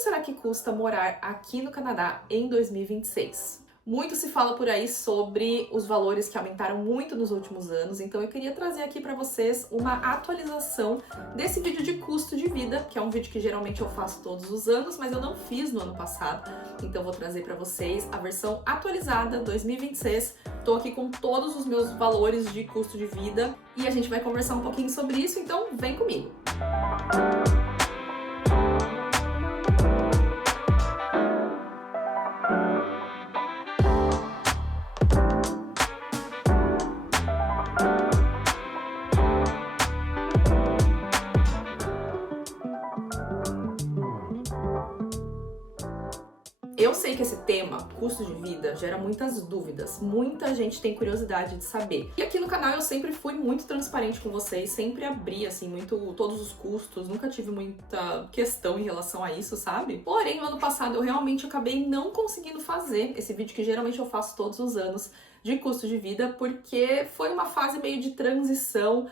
será que custa morar aqui no Canadá em 2026? Muito se fala por aí sobre os valores que aumentaram muito nos últimos anos, então eu queria trazer aqui para vocês uma atualização desse vídeo de custo de vida, que é um vídeo que geralmente eu faço todos os anos, mas eu não fiz no ano passado. Então eu vou trazer para vocês a versão atualizada 2026. Tô aqui com todos os meus valores de custo de vida e a gente vai conversar um pouquinho sobre isso, então vem comigo. Eu sei que esse tema, custo de vida, gera muitas dúvidas, muita gente tem curiosidade de saber. E aqui no canal eu sempre fui muito transparente com vocês, sempre abri assim muito todos os custos, nunca tive muita questão em relação a isso, sabe? Porém, no ano passado eu realmente acabei não conseguindo fazer esse vídeo que geralmente eu faço todos os anos de custo de vida, porque foi uma fase meio de transição.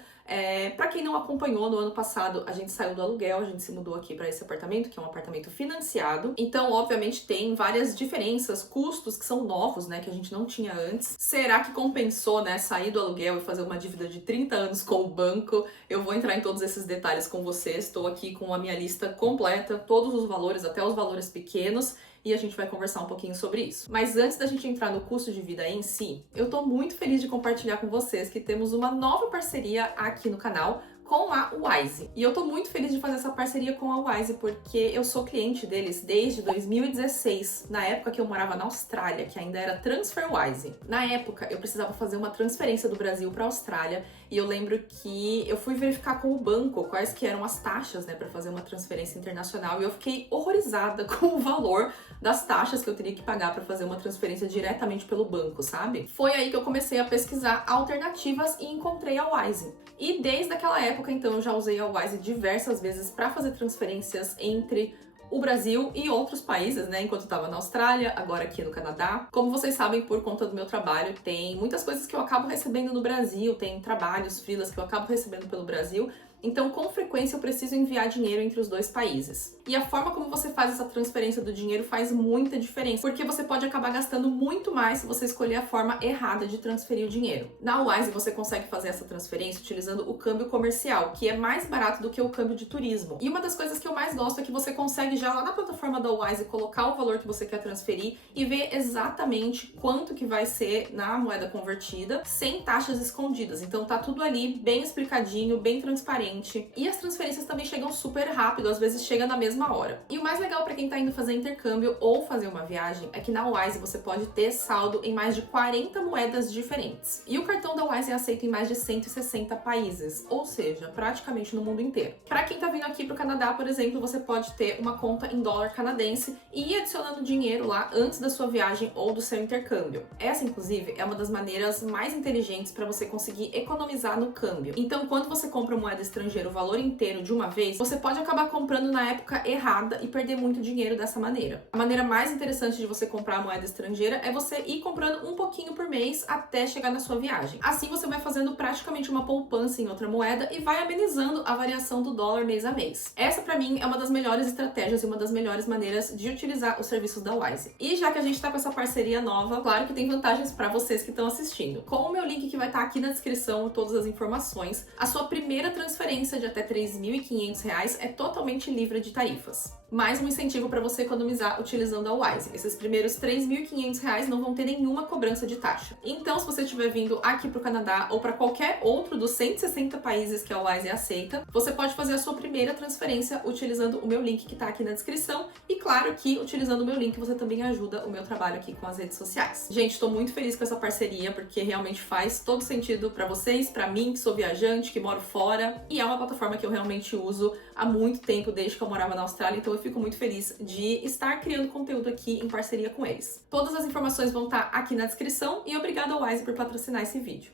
Para quem não acompanhou, no ano passado a gente saiu do aluguel, a gente se mudou aqui para esse apartamento, que é um apartamento financiado. Então, obviamente, tem várias diferenças, custos que são novos, né, que a gente não tinha antes. Será que compensou, né, sair do aluguel e fazer uma dívida de 30 anos com o banco? Eu vou entrar em todos esses detalhes com vocês. Estou aqui com a minha lista completa, todos os valores, até os valores pequenos. E a gente vai conversar um pouquinho sobre isso. Mas antes da gente entrar no custo de vida em si, eu tô muito feliz de compartilhar com vocês que temos uma nova parceria aqui no canal com a Wise. E eu tô muito feliz de fazer essa parceria com a Wise porque eu sou cliente deles desde 2016, na época que eu morava na Austrália, que ainda era TransferWise. Na época, eu precisava fazer uma transferência do Brasil para a Austrália e eu lembro que eu fui verificar com o banco quais que eram as taxas, né, para fazer uma transferência internacional e eu fiquei horrorizada com o valor das taxas que eu teria que pagar para fazer uma transferência diretamente pelo banco, sabe? Foi aí que eu comecei a pesquisar alternativas e encontrei a Wise. E desde aquela época, então, eu já usei a Wise diversas vezes para fazer transferências entre o Brasil e outros países, né? Enquanto eu estava na Austrália, agora aqui no Canadá. Como vocês sabem, por conta do meu trabalho, tem muitas coisas que eu acabo recebendo no Brasil, tem trabalhos, freelas que eu acabo recebendo pelo Brasil. Então, com frequência, eu preciso enviar dinheiro entre os dois países. E a forma como você faz essa transferência do dinheiro faz muita diferença, porque você pode acabar gastando muito mais se você escolher a forma errada de transferir o dinheiro. Na Wise, você consegue fazer essa transferência utilizando o câmbio comercial, que é mais barato do que o câmbio de turismo. E uma das coisas que eu mais gosto é que você consegue já lá na plataforma da Wise colocar o valor que você quer transferir e ver exatamente quanto que vai ser na moeda convertida, sem taxas escondidas. Então, tá tudo ali bem explicadinho, bem transparente. E as transferências também chegam super rápido, às vezes chega na mesma hora. E o mais legal para quem tá indo fazer intercâmbio ou fazer uma viagem é que na Wise você pode ter saldo em mais de 40 moedas diferentes. E o cartão da Wise é aceito em mais de 160 países, ou seja, praticamente no mundo inteiro. Para quem tá vindo aqui pro Canadá, por exemplo, você pode ter uma conta em dólar canadense e ir adicionando dinheiro lá antes da sua viagem ou do seu intercâmbio. Essa, inclusive, é uma das maneiras mais inteligentes para você conseguir economizar no câmbio. Então, quando você compra moeda estrangeiro o valor inteiro de uma vez, você pode acabar comprando na época errada e perder muito dinheiro dessa maneira. A maneira mais interessante de você comprar a moeda estrangeira é você ir comprando um pouquinho por mês até chegar na sua viagem. Assim você vai fazendo praticamente uma poupança em outra moeda e vai amenizando a variação do dólar mês a mês. Essa, pra mim, é uma das melhores estratégias e uma das melhores maneiras de utilizar os serviços da Wise. E já que a gente tá com essa parceria nova, claro que tem vantagens para vocês que estão assistindo. Com o meu link que vai estar aqui na descrição, todas as informações, a sua primeira transferência de até R$ 3.500 é totalmente livre de tarifas. Mais um incentivo para você economizar utilizando a Wise. Esses primeiros R$ 3.500 não vão ter nenhuma cobrança de taxa. Então, se você estiver vindo aqui para o Canadá ou para qualquer outro dos 160 países que a Wise aceita, você pode fazer a sua primeira transferência utilizando o meu link que está aqui na descrição. E claro que, utilizando o meu link, você também ajuda o meu trabalho aqui com as redes sociais. Gente, estou muito feliz com essa parceria, porque realmente faz todo sentido para vocês, para mim, que sou viajante, que moro fora. E é uma plataforma que eu realmente uso há muito tempo, desde que eu morava na Austrália, então eu fico muito feliz de estar criando conteúdo aqui em parceria com eles. Todas as informações vão estar aqui na descrição e obrigada ao Wise por patrocinar esse vídeo.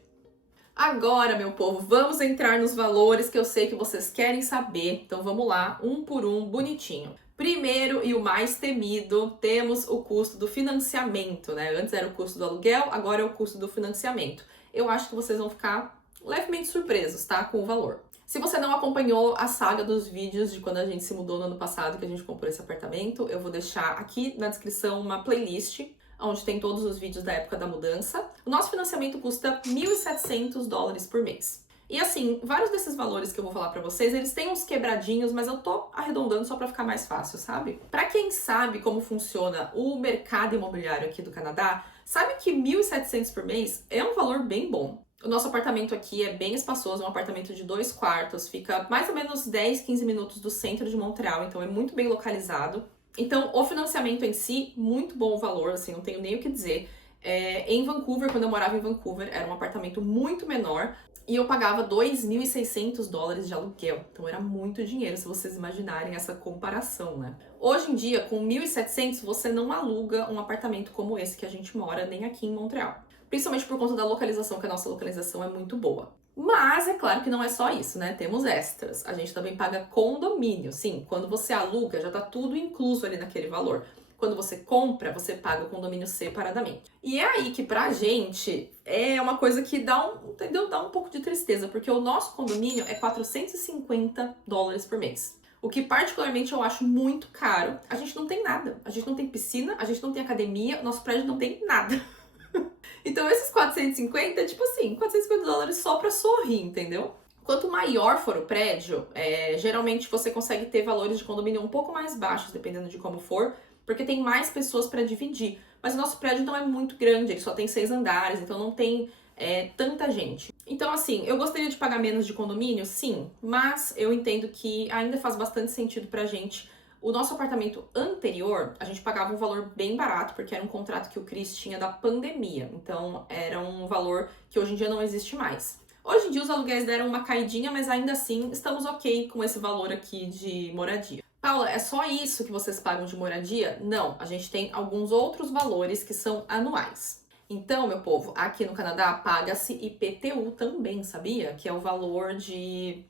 Agora, meu povo, vamos entrar nos valores que eu sei que vocês querem saber, então vamos lá, um por um, bonitinho. Primeiro e o mais temido, temos o custo do financiamento, né? Antes era o custo do aluguel, agora é o custo do financiamento. Eu acho que vocês vão ficar levemente surpresos, tá? Com o valor. Se você não acompanhou a saga dos vídeos de quando a gente se mudou no ano passado, que a gente comprou esse apartamento, eu vou deixar aqui na descrição uma playlist onde tem todos os vídeos da época da mudança. O nosso financiamento custa $1.700 por mês. E assim, vários desses valores que eu vou falar pra vocês, eles têm uns quebradinhos, mas eu tô arredondando só pra ficar mais fácil, sabe? Pra quem sabe como funciona o mercado imobiliário aqui do Canadá, sabe que 1.700 por mês é um valor bem bom. O nosso apartamento aqui é bem espaçoso, é um apartamento de 2 quartos, fica mais ou menos 10, 15 minutos do centro de Montreal, então é muito bem localizado. Então, o financiamento em si, muito bom o valor, assim, não tenho nem o que dizer. Em Vancouver, quando eu morava em Vancouver, era um apartamento muito menor e eu pagava $2.600 de aluguel. Então, era muito dinheiro, se vocês imaginarem essa comparação, né? Hoje em dia, com 1.700, você não aluga um apartamento como esse que a gente mora, nem aqui em Montreal. Principalmente por conta da localização, que a nossa localização é muito boa. Mas é claro que não é só isso, né? Temos extras. A gente também paga condomínio. Sim, quando você aluga, já tá tudo incluso ali naquele valor. Quando você compra, você paga o condomínio separadamente. E é aí que pra gente é uma coisa que entendeu? Dá um pouco de tristeza, porque o nosso condomínio é $450 por mês. O que particularmente eu acho muito caro. A gente não tem nada. A gente não tem piscina, a gente não tem academia, o nosso prédio não tem nada. Então esses 450, tipo assim, $450 só pra sorrir, entendeu? Quanto maior for o prédio, geralmente você consegue ter valores de condomínio um pouco mais baixos, dependendo de como for, porque tem mais pessoas para dividir. Mas o nosso prédio não é muito grande, ele só tem 6 andares, então não tem tanta gente. Então, assim, eu gostaria de pagar menos de condomínio? Sim, mas eu entendo que ainda faz bastante sentido pra gente. O nosso apartamento anterior, a gente pagava um valor bem barato, porque era um contrato que o Chris tinha da pandemia. Então, era um valor que hoje em dia não existe mais. Hoje em dia, os aluguéis deram uma caidinha, mas ainda assim, estamos ok com esse valor aqui de moradia. Paula, é só isso que vocês pagam de moradia? Não, a gente tem alguns outros valores que são anuais. Então, meu povo, aqui no Canadá paga-se IPTU também, sabia? Que é o valor de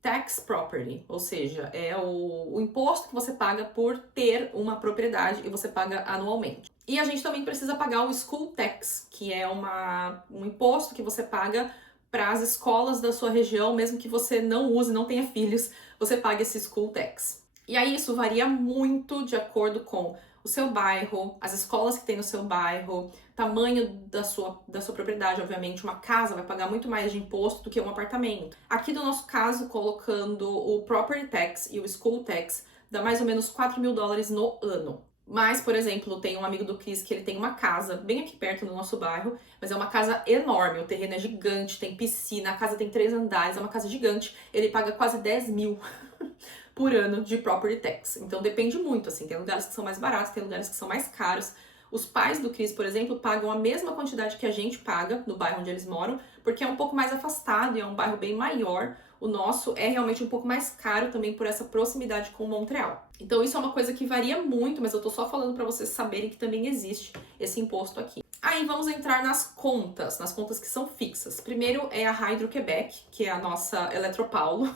tax property, ou seja, é o imposto que você paga por ter uma propriedade e você paga anualmente. E a gente também precisa pagar o school tax, que é um imposto que você paga para as escolas da sua região, mesmo que você não use, não tenha filhos, você paga esse school tax. E aí isso varia muito de acordo com o seu bairro, as escolas que tem no seu bairro, tamanho da sua propriedade, obviamente. Uma casa vai pagar muito mais de imposto do que um apartamento. Aqui no nosso caso, colocando o property tax e o school tax, dá mais ou menos $4.000 no ano. Mas, por exemplo, tem um amigo do Chris que ele tem uma casa bem aqui perto no nosso bairro, mas é uma casa enorme, o terreno é gigante, tem piscina, a casa tem 3 andares, é uma casa gigante, ele paga quase 10 mil por ano de property tax. Então depende muito, assim, tem lugares que são mais baratos, tem lugares que são mais caros. Os pais do Chris, por exemplo, pagam a mesma quantidade que a gente paga no bairro onde eles moram, porque é um pouco mais afastado e é um bairro bem maior. O nosso é realmente um pouco mais caro também por essa proximidade com Montreal. Então isso é uma coisa que varia muito, mas eu tô só falando para vocês saberem que também existe esse imposto aqui. Aí vamos entrar nas contas que são fixas. Primeiro é a Hydro-Quebec, que é a nossa Eletropaulo,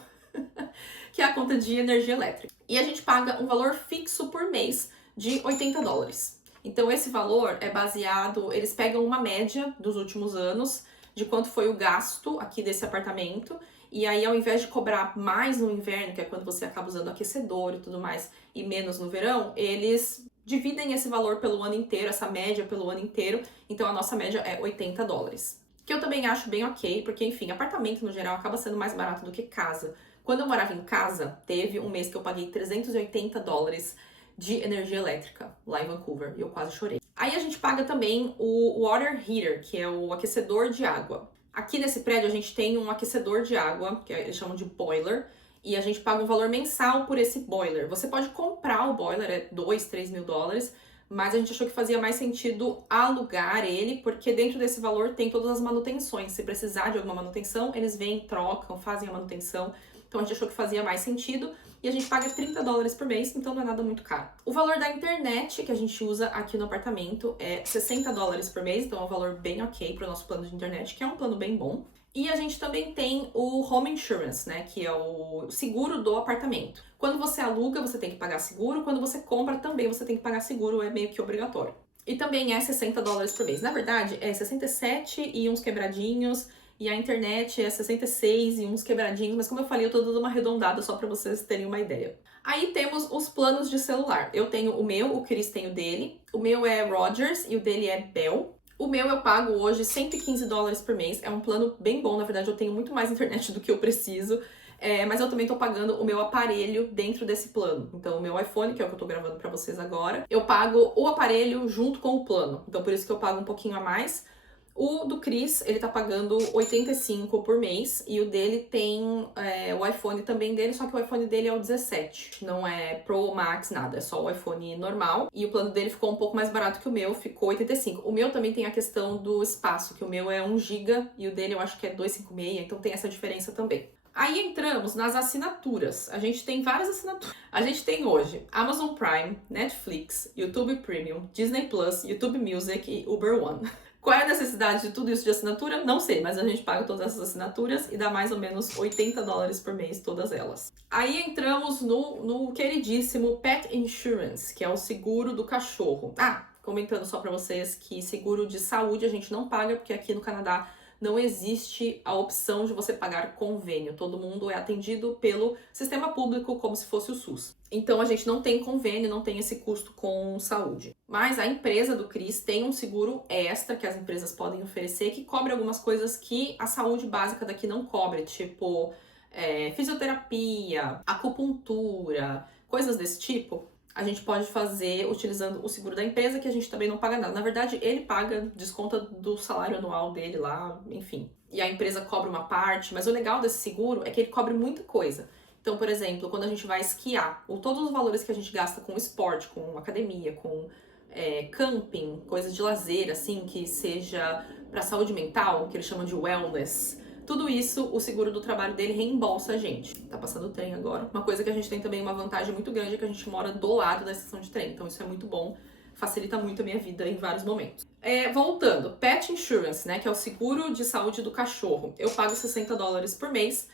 que é a conta de energia elétrica. E a gente paga um valor fixo por mês de $80. Então esse valor é baseado, eles pegam uma média dos últimos anos de quanto foi o gasto aqui desse apartamento, e aí ao invés de cobrar mais no inverno, que é quando você acaba usando aquecedor e tudo mais, e menos no verão, eles dividem esse valor pelo ano inteiro, essa média pelo ano inteiro, então a nossa média é $80. Que eu também acho bem ok, porque enfim, apartamento no geral acaba sendo mais barato do que casa. Quando eu morava em casa, teve um mês que eu paguei $380 de energia elétrica lá em Vancouver, e eu quase chorei. Aí a gente paga também o water heater, que é o aquecedor de água. Aqui nesse prédio a gente tem um aquecedor de água, que eles chamam de boiler, e a gente paga um valor mensal por esse boiler. Você pode comprar o boiler, é $2, $3 mil, mas a gente achou que fazia mais sentido alugar ele, porque dentro desse valor tem todas as manutenções. Se precisar de alguma manutenção, eles vêm, trocam, fazem a manutenção. Então a gente achou que fazia mais sentido. E a gente paga $30 por mês, então não é nada muito caro. O valor da internet que a gente usa aqui no apartamento é $60 por mês, então é um valor bem ok para o nosso plano de internet, que é um plano bem bom. E a gente também tem o home insurance, né, que é o seguro do apartamento. Quando você aluga, você tem que pagar seguro, quando você compra também você tem que pagar seguro, é meio que obrigatório. E também é $60 por mês. Na verdade, é 67 e uns quebradinhos, e a internet é 66 e uns quebradinhos, mas como eu falei, eu tô dando uma arredondada só pra vocês terem uma ideia. Aí temos os planos de celular. Eu tenho o meu, o Cris tem o dele. O meu é Rogers e o dele é Bell. O meu eu pago hoje $115 por mês. É um plano bem bom, na verdade eu tenho muito mais internet do que eu preciso. Mas eu também tô pagando o meu aparelho dentro desse plano. Então o meu iPhone, que é o que eu tô gravando pra vocês agora, eu pago o aparelho junto com o plano. Então por isso que eu pago um pouquinho a mais. O do Cris, ele tá pagando 85 por mês e o dele tem o iPhone também dele, só que o iPhone dele é o 17, não é Pro, Max, nada, é só o iPhone normal. E o plano dele ficou um pouco mais barato que o meu, ficou 85. O meu também tem a questão do espaço, que o meu é 1 GB e o dele eu acho que é 256, então tem essa diferença também. Aí entramos nas assinaturas. A gente tem várias assinaturas. A gente tem hoje Amazon Prime, Netflix, YouTube Premium, Disney Plus, YouTube Music e Uber One. Qual é a necessidade de tudo isso de assinatura? Não sei, mas a gente paga todas essas assinaturas e dá mais ou menos $80 por mês todas elas. Aí entramos no queridíssimo Pet Insurance, que é o seguro do cachorro. Comentando só pra vocês que seguro de saúde a gente não paga, porque aqui no Canadá não existe a opção de você pagar convênio. Todo mundo é atendido pelo sistema público como se fosse o SUS. Então a gente não tem convênio, não tem esse custo com saúde. Mas a empresa do Cris tem um seguro extra que as empresas podem oferecer que cobre algumas coisas que a saúde básica daqui não cobre, tipo fisioterapia, acupuntura, coisas desse tipo. A gente pode fazer utilizando o seguro da empresa, que a gente também não paga nada. Na verdade, ele paga, desconta do salário anual dele lá, enfim. E a empresa cobra uma parte, mas o legal desse seguro é que ele cobre muita coisa. Então, por exemplo, quando a gente vai esquiar, todos os valores que a gente gasta com esporte, com academia, com camping, coisas de lazer, assim, que seja para saúde mental, que eles chamam de wellness, tudo isso, o seguro do trabalho dele reembolsa a gente. Tá passando o trem agora. Uma coisa que a gente tem também, uma vantagem muito grande, é que a gente mora do lado da estação de trem. Então isso é muito bom, facilita muito a minha vida em vários momentos. Voltando, Pet Insurance, né, que é o seguro de saúde do cachorro. Eu pago $60 por mês.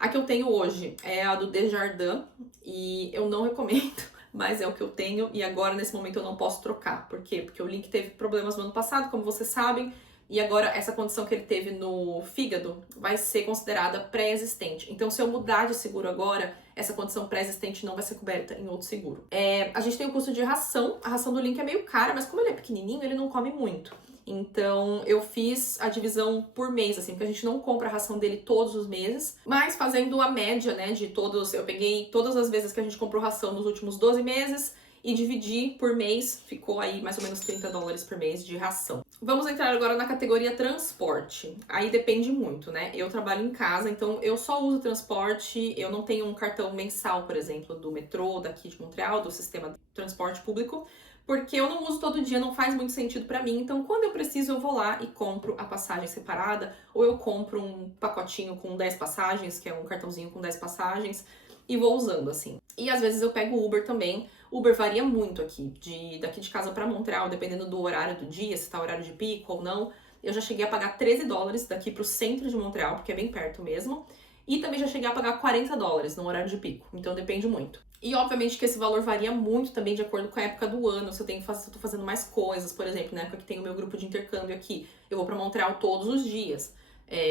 A que eu tenho hoje é a do Desjardins e eu não recomendo, mas é o que eu tenho e agora nesse momento eu não posso trocar. Por quê? Porque o Link teve problemas no ano passado, como vocês sabem, e agora essa condição que ele teve no fígado vai ser considerada pré-existente. Então se eu mudar de seguro agora, essa condição pré-existente não vai ser coberta em outro seguro. A gente tem o custo de ração. A ração do Link é meio cara, mas como ele é pequenininho, ele não come muito. Então eu fiz a divisão por mês, assim, porque a gente não compra a ração dele todos os meses, mas fazendo a média, né, de todos, eu peguei todas as vezes que a gente comprou ração nos últimos 12 meses e dividi por mês, ficou aí mais ou menos $30 por mês de ração. Vamos entrar agora na categoria transporte. Aí depende muito, né? Eu trabalho em casa, então eu só uso transporte, eu não tenho um cartão mensal, por exemplo, do metrô daqui de Montreal, do sistema de transporte público, porque eu não uso todo dia, não faz muito sentido pra mim. Então, quando eu preciso, eu vou lá e compro a passagem separada, ou eu compro um pacotinho com 10 passagens, que é um cartãozinho com 10 passagens, e vou usando, assim. E às vezes eu pego o Uber também. Uber varia muito aqui, daqui de casa pra Montreal, dependendo do horário do dia, se tá horário de pico ou não. Eu já cheguei a pagar $13 daqui pro centro de Montreal, porque é bem perto mesmo. E também já cheguei a pagar $40 no horário de pico, então depende muito. E obviamente que esse valor varia muito também de acordo com a época do ano, se eu tô fazendo mais coisas, por exemplo, na época que tem o meu grupo de intercâmbio aqui, eu vou pra Montreal todos os dias.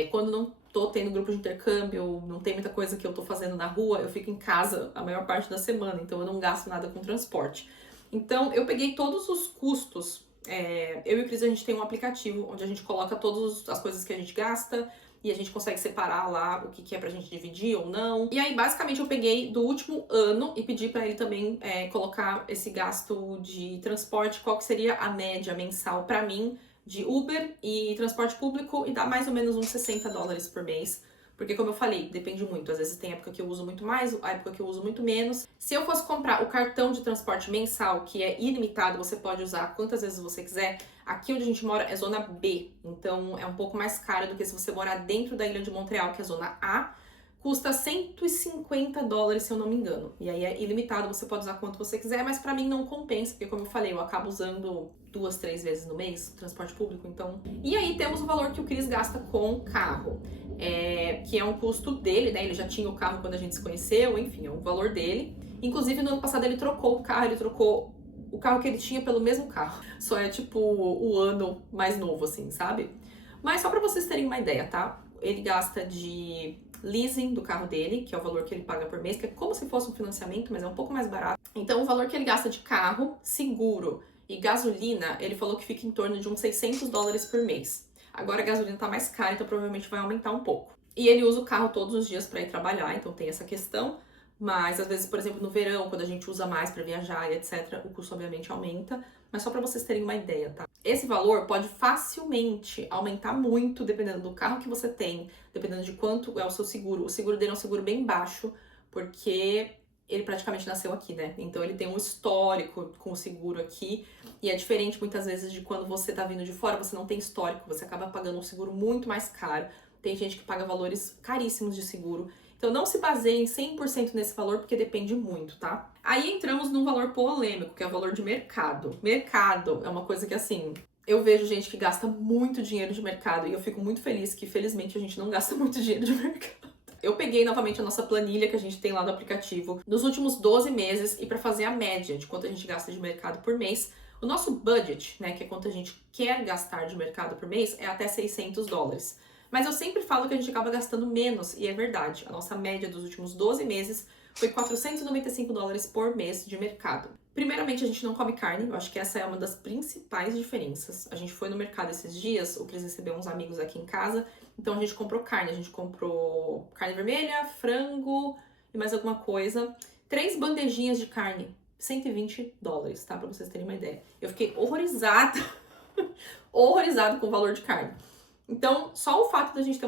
Quando não tô tendo grupo de intercâmbio, não tem muita coisa que eu tô fazendo na rua, eu fico em casa a maior parte da semana, então eu não gasto nada com transporte. Então eu peguei todos os custos, eu e o Cris a gente tem um aplicativo onde a gente coloca todas as coisas que a gente gasta, e a gente consegue separar lá o que é pra gente dividir ou não. E aí, basicamente, eu peguei do último ano e pedi pra ele também colocar esse gasto de transporte, qual que seria a média mensal pra mim de Uber e transporte público, e dá mais ou menos uns $60 por mês. Porque, como eu falei, depende muito. Às vezes tem época que eu uso muito mais, a época que eu uso muito menos. Se eu fosse comprar o cartão de transporte mensal, que é ilimitado, você pode usar quantas vezes você quiser. Aqui onde a gente mora é zona B, então é um pouco mais caro do que se você morar dentro da ilha de Montreal, que é zona A. Custa $150, se eu não me engano. E aí é ilimitado, você pode usar quanto você quiser, mas pra mim não compensa, porque como eu falei, eu acabo usando 2, 3 vezes no mês transporte público, então... E aí temos o valor que o Cris gasta com carro, que é um custo dele, né? Ele já tinha o carro quando a gente se conheceu, enfim, é um valor dele. Inclusive, no ano passado ele trocou o carro, ele trocou o carro que ele tinha pelo mesmo carro. Só é tipo o ano mais novo, assim, sabe? Mas só pra vocês terem uma ideia, tá? ele gasta de leasing do carro dele, que é o valor que ele paga por mês, que é como se fosse um financiamento, mas é um pouco mais barato. Então, o valor que ele gasta de carro, seguro e gasolina, ele falou que fica em torno de uns $600 por mês. Agora a gasolina tá mais cara, então provavelmente vai aumentar um pouco. E ele usa o carro todos os dias para ir trabalhar, então tem essa questão. Mas às vezes, por exemplo, no verão, quando a gente usa mais para viajar e etc, o custo obviamente aumenta. Mas só para vocês terem uma ideia, tá? Esse valor pode facilmente aumentar muito dependendo do carro que você tem, dependendo de quanto é o seu seguro. O seguro dele é um seguro bem baixo, porque ele praticamente nasceu aqui, né? Então ele tem um histórico com o seguro aqui. E é diferente muitas vezes de quando você tá vindo de fora, você não tem histórico, você acaba pagando um seguro muito mais caro. Tem gente que paga valores caríssimos de seguro. Então não se baseiem 100% nesse valor, porque depende muito, tá? Aí entramos num valor polêmico, que é o valor de mercado. Mercado é uma coisa que, assim, eu vejo gente que gasta muito dinheiro de mercado e eu fico muito feliz que, felizmente, a gente não gasta muito dinheiro de mercado. Eu peguei novamente a nossa planilha que a gente tem lá no aplicativo nos últimos 12 meses e para fazer a média de quanto a gente gasta de mercado por mês, o nosso budget, né, que é quanto a gente quer gastar de mercado por mês, é até $600. Mas eu sempre falo que a gente acaba gastando menos, e é verdade. A nossa média dos últimos 12 meses foi $495 por mês de mercado. Primeiramente, a gente não come carne, eu acho que essa é uma das principais diferenças. A gente foi no mercado esses dias, o Cris recebeu uns amigos aqui em casa, então a gente comprou carne. A gente comprou carne vermelha, frango e mais alguma coisa. 3 bandejinhas de carne, $120, tá? Pra vocês terem uma ideia. Eu fiquei horrorizada, horrorizada com o valor de carne. Então, só o fato da gente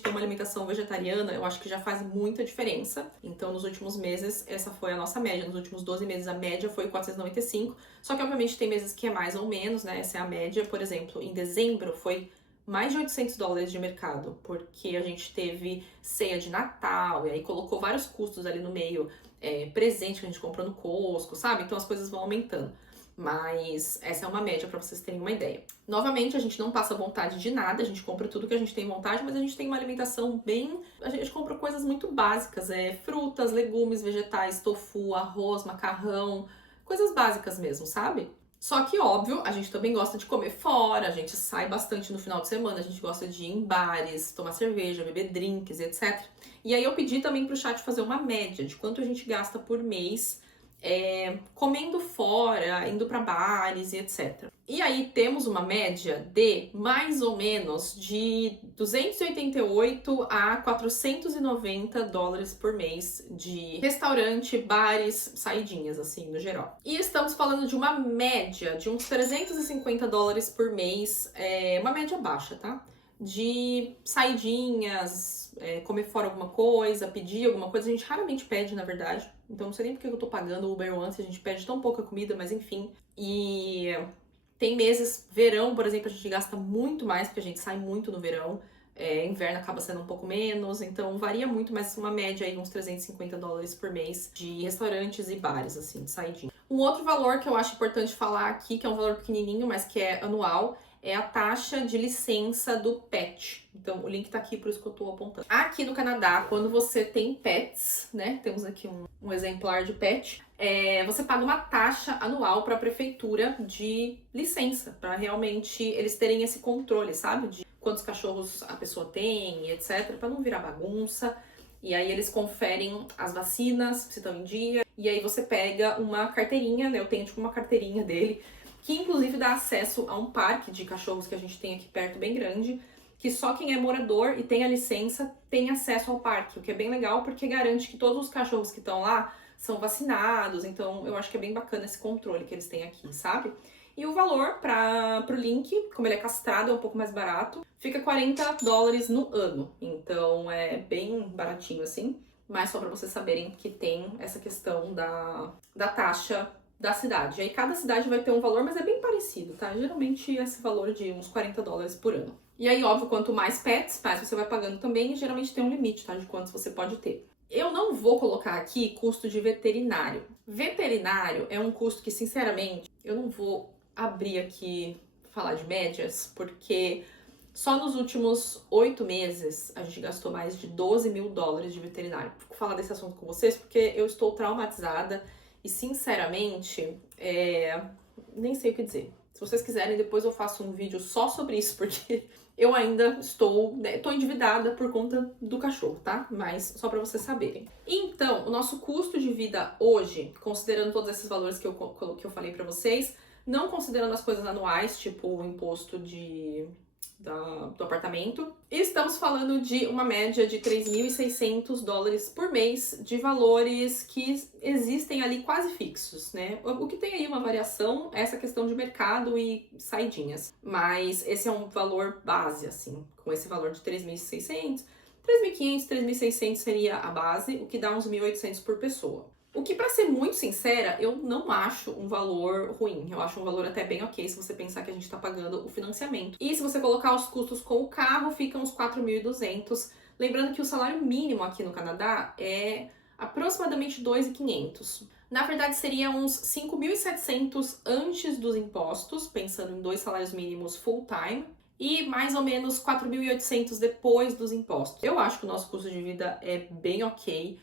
ter uma alimentação vegetariana, eu acho que já faz muita diferença. Então, nos últimos meses, essa foi a nossa média. Nos últimos 12 meses, a média foi 495. Só que, obviamente, tem meses que é mais ou menos, né? Essa é a média. Por exemplo, em dezembro, foi mais de $800 de mercado, porque a gente teve ceia de Natal, e aí colocou vários custos ali no meio, presente que a gente comprou no Costco, sabe? Então, as coisas vão aumentando. Mas essa é uma média para vocês terem uma ideia. Novamente, a gente não passa vontade de nada, a gente compra tudo que a gente tem vontade, mas a gente tem uma alimentação bem... A gente compra coisas muito básicas, frutas, legumes, vegetais, tofu, arroz, macarrão, coisas básicas mesmo, sabe? Só que, óbvio, a gente também gosta de comer fora, a gente sai bastante no final de semana, a gente gosta de ir em bares, tomar cerveja, beber drinks, etc. E aí eu pedi também pro chat fazer uma média de quanto a gente gasta por mês comendo fora, indo para bares e etc. E aí temos uma média de mais ou menos de 288 a $490 por mês de restaurante, bares, saidinhas, assim, no geral. E estamos falando de uma média de uns $350 por mês, uma média baixa, tá? De saidinhas, comer fora alguma coisa, pedir alguma coisa. A gente raramente pede, na verdade. Então não sei nem porque eu tô pagando o Uber One se a gente pede tão pouca comida, mas enfim. E tem meses, verão, por exemplo, a gente gasta muito mais, porque a gente sai muito no verão. Inverno acaba sendo um pouco menos, então varia muito, mas uma média aí de uns $350 por mês de restaurantes e bares, assim, de saidinha. Um outro valor que eu acho importante falar aqui, que é um valor pequenininho, mas que é anual, é a taxa de licença do pet. Então, o link tá aqui, por isso que eu tô apontando. Aqui no Canadá, quando você tem pets, né, temos aqui um exemplar de pet, você paga uma taxa anual para a prefeitura de licença, para realmente eles terem esse controle, sabe? De quantos cachorros a pessoa tem, etc, para não virar bagunça. E aí eles conferem as vacinas, se estão em dia, e aí você pega uma carteirinha, né, eu tenho tipo uma carteirinha dele, que inclusive dá acesso a um parque de cachorros que a gente tem aqui perto, bem grande, que só quem é morador e tem a licença tem acesso ao parque, o que é bem legal porque garante que todos os cachorros que estão lá são vacinados, então eu acho que é bem bacana esse controle que eles têm aqui, sabe? E o valor pro link, como ele é castrado, é um pouco mais barato, fica $40 no ano, então é bem baratinho assim, mas só pra vocês saberem que tem essa questão da taxa da cidade. Aí cada cidade vai ter um valor, mas é bem parecido, tá? Geralmente esse valor de uns $40 por ano. E aí, óbvio, quanto mais pets, mais você vai pagando também, e geralmente tem um limite, tá? De quantos você pode ter. Eu não vou colocar aqui custo de veterinário. Veterinário é um custo que, sinceramente, eu não vou abrir aqui falar de médias, porque só nos últimos 8 meses a gente gastou mais de $12 mil de veterinário. Vou falar desse assunto com vocês porque eu estou traumatizada. E, sinceramente, nem sei o que dizer. Se vocês quiserem, depois eu faço um vídeo só sobre isso, porque Eu ainda estou, né, tô endividada por conta do cachorro, tá? Mas só pra vocês saberem. Então, o nosso custo de vida hoje, considerando todos esses valores que eu falei pra vocês, não considerando as coisas anuais, tipo o imposto do apartamento, estamos falando de uma média de $3.600 por mês de valores que existem ali quase fixos, né? O que tem aí uma variação é essa questão de mercado e saidinhas, mas esse é um valor base, assim, com esse valor de 3.600, 3.500, 3.600 seria a base, o que dá uns 1.800 por pessoa. O que, pra ser muito sincera, eu não acho um valor ruim. Eu acho um valor até bem ok se você pensar que a gente tá pagando o financiamento. E se você colocar os custos com o carro, fica uns 4.200. Lembrando que o salário mínimo aqui no Canadá é aproximadamente 2.500. Na verdade, seria uns 5.700 antes dos impostos, pensando em 2 salários mínimos full-time. E mais ou menos 4.800 depois dos impostos. Eu acho que o nosso custo de vida é bem ok.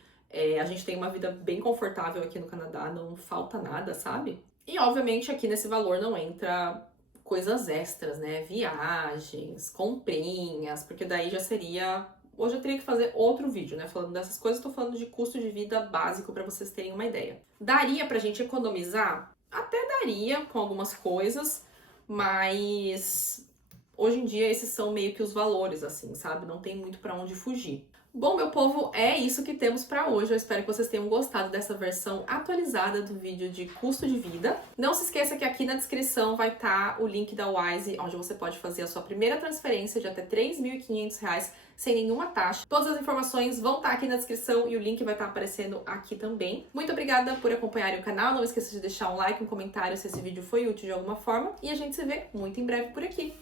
A gente tem uma vida bem confortável aqui no Canadá, não falta nada, sabe? E obviamente aqui nesse valor não entra coisas extras, né? Viagens, comprinhas, porque daí já seria... Hoje eu teria que fazer outro vídeo, né? Falando dessas coisas, tô falando de custo de vida básico para vocês terem uma ideia. Daria pra gente economizar? Até daria com algumas coisas, mas hoje em dia esses são meio que os valores, assim, sabe? Não tem muito pra onde fugir. Bom, meu povo, é isso que temos pra hoje. Eu espero que vocês tenham gostado dessa versão atualizada do vídeo de custo de vida. Não se esqueça que aqui na descrição vai estar o link da Wise, onde você pode fazer a sua primeira transferência de até R$3.500 sem nenhuma taxa. Todas as informações vão estar aqui na descrição e o link vai estar aparecendo aqui também. Muito obrigada por acompanharem o canal. Não esqueça de deixar um like, um comentário se esse vídeo foi útil de alguma forma. E a gente se vê muito em breve por aqui.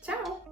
Tchau!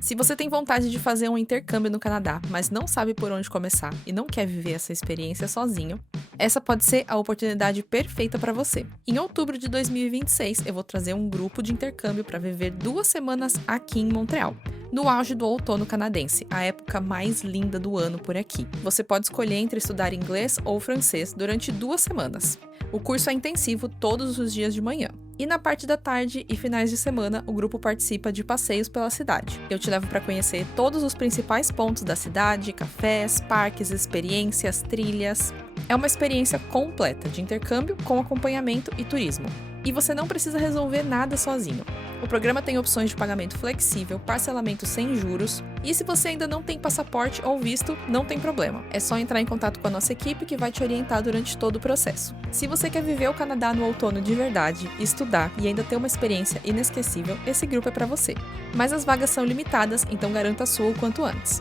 Se você tem vontade de fazer um intercâmbio no Canadá, mas não sabe por onde começar e não quer viver essa experiência sozinho, essa pode ser a oportunidade perfeita para você. Em outubro de 2026, eu vou trazer um grupo de intercâmbio para viver 2 semanas aqui em Montreal, no auge do outono canadense, a época mais linda do ano por aqui. Você pode escolher entre estudar inglês ou francês durante 2 semanas. O curso é intensivo todos os dias de manhã. E na parte da tarde e finais de semana, o grupo participa de passeios pela cidade. Eu te levo para conhecer todos os principais pontos da cidade, cafés, parques, experiências, trilhas. É uma experiência completa de intercâmbio com acompanhamento e turismo. E você não precisa resolver nada sozinho. O programa tem opções de pagamento flexível, parcelamento sem juros, e se você ainda não tem passaporte ou visto, não tem problema. É só entrar em contato com a nossa equipe que vai te orientar durante todo o processo. Se você quer viver o Canadá no outono de verdade, estudar e ainda ter uma experiência inesquecível, esse grupo é para você. Mas as vagas são limitadas, então garanta a sua o quanto antes.